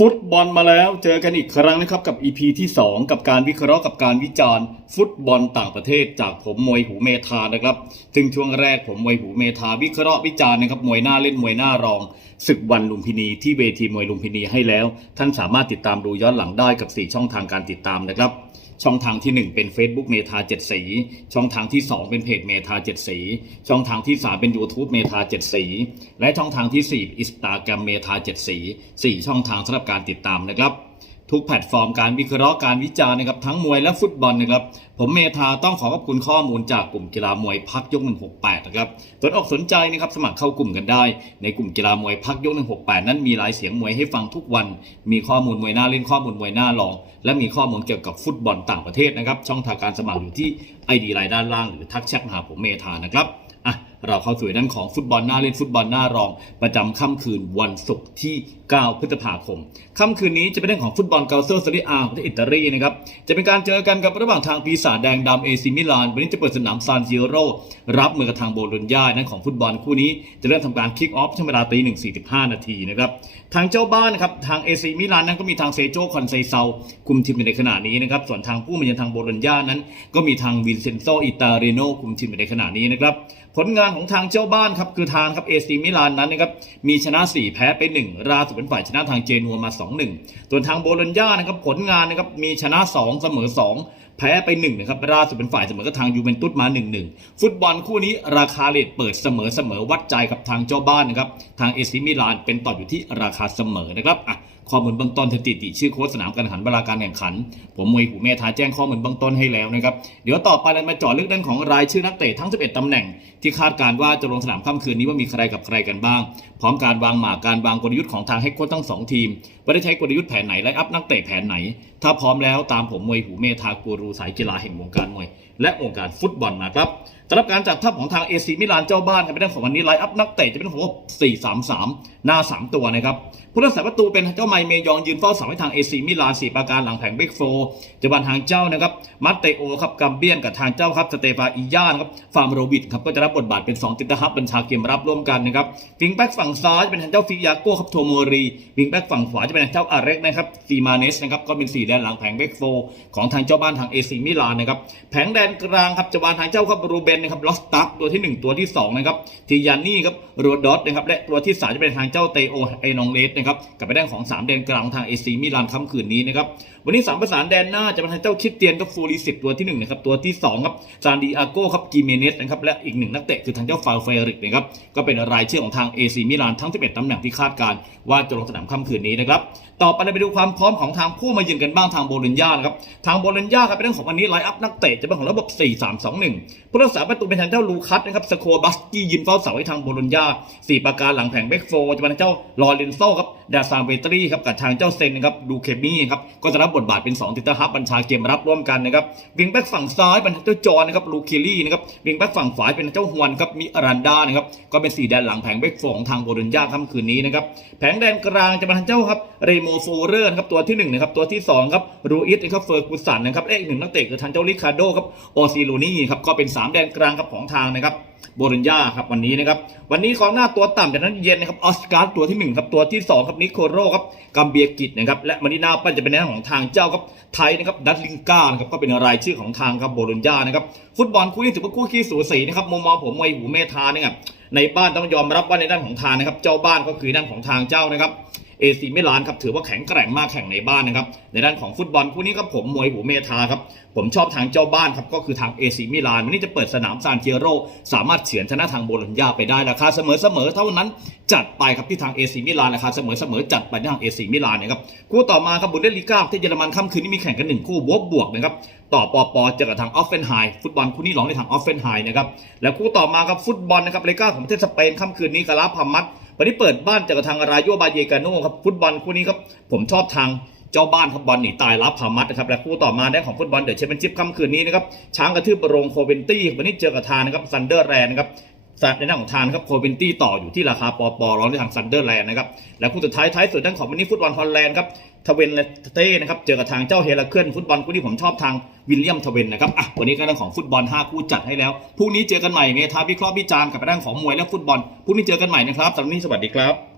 ฟุตบอลมาแล้วเจอกันอีกครั้งนะครับกับ EP ที่ 2 กับการวิเคราะห์กับการวิจารณ์ ฟุตบอลต่างประเทศจากผมมวยหูเมธานะครับซึ่งช่วงแรกผมมวยหูเมธาวิเคราะห์วิจารณ์นะครับมวยหน้าเล่นมวยหน้ารองศึกวันลุมพินีที่เวทีมวยลุมพินีให้แล้ว ท่านสามารถติดตามดูย้อนหลังได้กับ 4 ช่องทางการติดตามนะครับ ช่องทางที่ 1 เป็น Facebook เมธาเจ็ดสี ช่องทางที่ 2 เป็นเพจเมธาเจ็ดสี ช่องทางที่ 3 เป็น YouTube เมธาเจ็ดสี และช่องทางที่4อินสตาแกรมเมธาเจ็ดสี4ช่องทางสำหรับการติดตามนะครับ ทุกแพลตฟอร์มการวิเคราะห์การวิจารณ์นะครับทั้งมวยและฟุตบอลนะครับผมเมธาต้องขอขอบคุณข้อมูลจากกลุ่มกีฬามวยพักยก 168 นะครับสนอกสนใจนะครับสมัครเข้ากลุ่มกันได้ ในกลุ่มกีฬามวยพักยก 168 นั้นมีรายเสียงมวยให้ฟังทุกวัน มีข้อมูลมวยหน้าเล่นข้อมูลมวยหน้ารอง และมีข้อมูลเกี่ยวกับฟุตบอลต่างประเทศนะครับช่องทางการสมัครอยู่ที่ไอดีไลน์ด้านล่างหรือทักแชทมาหาผมเมธานะครับ เราเข้าสู่ด้านของฟุตบอลหน้าเล่นฟุตบอลหน้ารอง ประจำค่ำคืนวันศุกร์ที่ 9 พฤษภาคม ค่ำคืนนี้จะเป็นเรื่องของฟุตบอลเกาเซอร์ซาริอาประเทศอิตาลีนะครับจะเป็นการเจอกันกับระหว่างทางปีศาจแดงดำเอซิมิลานวันนี้จะเปิดสนามซานซิโรรับมือกับทางโบโลญญานั้นของฟุตบอลคู่นี้จะเริ่มทำการคิกออฟช่วงเวลาตีหนึ่งสี่สิบห้านาทีนะครับทางเจ้าบ้านนะครับทางเอซิมิลานนั้นก็มีทางเซโจคอนไซเซาคุมทีมในขณะนี้นะครับส่วนทางผู้มาเยือนทางโบโลญญานั้น ก็มีทางวินเซนโซอิตาเรโนคุมทีมในขณะนี้นะครับผลงานของทางเจ้าบ้านครับคือทางครับเอซีมิลานนั้นนะครับมีชนะ 4 แพ้ไป 1 ราสุดเป็นฝ่ายชนะทางเจนัวมา 2-1 ส่วนทางโบโลญญานะครับผลงานนะครับมีชนะ 2 เสมอ 2 แพ้ไป1นะครับราสุดเป็นฝ่ายเสมอกับทางยูเวนตุสมา 1-1 ฟุตบอลคู่นี้ราคาเลทเปิดเสมอเสมอวัดใจกับทางเจ้าบ้านนะครับทางเอซีมิลานเป็นต่ออยู่ที่ราคาเสมอนะครับอะ ข้อมูลเบื้องต้นสถิติชื่อโค้ชสนามการแข่งขันเวลาการแข่งขัน ผมมวยหูเมธาแจ้งข้อมูลเบื้องต้นให้แล้วนะครับ เดี๋ยวต่อไปเรามาเจาะลึกด้านของรายชื่อนักเตะทั้ง 11 ตำแหน่ง ที่คาดการว่าจะลงสนามค่ำคืนนี้ว่ามีใครกับใครกันบ้าง พร้อมการวางหมากการวางกลยุทธ์ของทางให้โค้ชทั้งสองทีม ว่าได้ใช้กลยุทธ์แผนไหนและอัพนักเตะแผนไหน ถ้าพร้อมแล้วตามผมมวยหูเมธากูรูสายกีฬาแห่งวงการมวย และวงการฟุตบอลมาครับสำหรับการจัดทัพของทางเอซีมิลานเจ้าบ้านครับเป็นเรื่องของวันนี้ไลน์อัพนักเตะจะเป็นของ4-3-3 หน้า 3 ตัวนะครับผู้รักษาประตูเป็นเจ้าไมเมยองยืนเฝ้าเสาให้ทางเอซีมิลานสี่ประการหลังแผงเบกโฟจะบันทางเจ้านะครับมัตเตโอครับกัมเบียนกับทางเจ้าครับสเตฟาอีย่านครับฟาร์มโรบิทครับก็จะรับบทบาทเป็น 2 ติดตะฮับบัญชาเกมรับร่วมกันนะครับวิงแบ็กฝั่งซ้ายจะเป็นทางเจ้าฟิยาโก้ครับโทโมรีวิงแบ็กฝั่งขวาจะเป็นเจ้าอาเร็กนะครับฟีมาเนสนะครับก็เป็นสี่แดนหลังแผงเบกโฟของทางเจ้าบ้านทางเอซีมิลานนะครับแผงแดนกลางครับจะวางทางเจ้าครับรูเบนนะครับลอสตักตัวที่ 1 ตัวที่2นะครับทียานี่ครับโรดอสนะครับและตัวที่3จะเป็นทางเจ้าเตโอไอนองเลสนะครับกับไปด้านของ 3 แดนกลางทางเอซีมิลานค่ำคืนนี้นะครับวันนี้3ประสานแดนหน้าจะเป็นทางเจ้าคิดเตียนกับฟูริสิตตัวที่1นะครับตัวที่2ครับซานดิอาโก้ครับกิเมเนสนะครับและอีกหนึ่งนักเตะคือทางเจ้าฟาเฟริกนะครับก็เป็นรายชื่อของทางเอซีมิลานทั้ง11ตำแหน่งที่คาดการว่าจะลงสนามค่ำคืนนี้นะครับต่อไปเราไปดูความพร้อมของทางผู้มาเยือนกันบ้างทางโบโลญญาครับทางโบโลญญาครับเป็นเรื่องของวันนี้ไลน์อัพนักเตะจะเป็นของระบบ 4-3-2-1 ผู้รักษาประตูเป็นทางเจ้าลูคัสนะครับสโคบัสกี้ยินเฝ้าเสาให้ทางโบโลญญาสี่ประการหลังแผงเบกโฟจะเป็นทางเจ้าลอเรนโซครับ ดาซามเวตรีครับกับทางเจ้าเซนนะครับดูเคมี่ครับก็จะรับบทบาทเป็น2ติตาฮับบัญชาเกมรับร่วมกันนะครับวิงแบ็กฝั่งซ้ายเป็นเจ้าจอห์นนะครับลูคิลี่นะครับวิงแบ็กฝั่งขวาเป็นเจ้าฮวนครับมิอารันดานะครับก็เป็นสี่แดนหลังแผงเบ็กฟของทางโบโลญญาค่ำคืนนี้นะครับแผงแดนกลางจะเป็นทางเจ้าครับเรโมโฟเรอร์นครับตัวที่หนึ่งนะครับตัวที่สองครับรูอิสนะครับเฟอร์กุสันนะครับและอีกหนึ่งนักเตะคือทางเจ้าริคาโดครับโอซิลูนี่ครับก็เป็นสามแดนกลางครับของทางนะครับ โบรินญาครับวันนี้นะครับวันนี้ของหน้าตัวต่ำจากนั้นเย็นนะครับออสการ์ตัวที่ 1 ครับตัวที่ 2 ครับนิโคโรครับกัมเบียกิจนะครับและวันนี้หน้าปั้นจะเป็นหน้าของทางเจ้าครับไทยนะครับดัตลิงกานะครับก็เป็นรายชื่อของทางครับโบรินญานะครับฟุตบอลคู่นี้ถือว่าคู่ขี้สูสีนะครับมุมมองผมมวยหูเมธาเนี่ยในบ้านต้องยอมรับว่าในด้านของทางนะครับเจ้าบ้านก็คือด้านของทางเจ้านะครับ เอซีมิลานครับถือว่าแข็งแกร่งมากแข่งในบ้านนะครับในด้านของฟุตบอลคู่นี้ครับผมมวยหูเมธาครับผมชอบทางเจ้าบ้านครับก็คือทางเอซีมิลานวันนี้จะเปิดสนามซานเทียโรสามารถเฉือนชนะทางโบโลญญาไปได้ราคาเสมอเสมอเท่านั้นจัดไปครับที่ทางเอซีมิลานราคาเสมอเสมอจัดไปที่ทางเอซีมิลานนะครับคู่ต่อมาครับบุนเดสลีกาที่เยอรมันค่ำคืนนี้มีแข่งกันหนึ่งคู่บวกบวกนะครับต่อปอปอเจอกับทางออฟเฟนไฮฟุตบอลคู่นี้หลองในทางออฟเฟนไฮนะครับแล้วคู่ต่อมาครับฟุตบอลนะครับเลกาของประเทศสเปนค่ำคืนนี้กาลาพามัด วันนี้เปิดบ้านเจอกับทางรายโยบาเยกาโน่ครับฟุตบอลคู่นี้ครับผมชอบทางเจ้าบ้านครับบอลหนีตายรับพามัดนะครับและคู่ต่อมาได้ของฟุตบอลเดอะแชมเปี้ยนชิพค่ำคืนนี้นะครับช้างกระทืบโรงโคเวนตี้วันนี้เจอกับทางนะครับซันเดอร์แลนด์นะครับ ในด้านของทานครับโคเวนตี้ต่ออยู่ที่ราคาปอปอร้องที่ทางซันเดอร์แลนด์นะครับและคู่สุดท้ายท้ายสุดด้านของวันนี้ฟุตบอลฮอลแลนด์ครับทเวนเต้นะครับเจอกับทางเจ้าเฮลาเคิลฟุตบอลคู่ที่ผมชอบทางวิลเลียมทเวนนะครับอะวันนี้ก็เรื่องของฟุตบอล 5 คู่จัดให้แล้วพรุ่งนี้เจอกันใหม่เมทาวิเคราะห์วิจารณ์กับด้านของมวยและฟุตบอลพรุ่งนี้เจอกันใหม่นะครับสำหรับนนี้สวัสดีครับ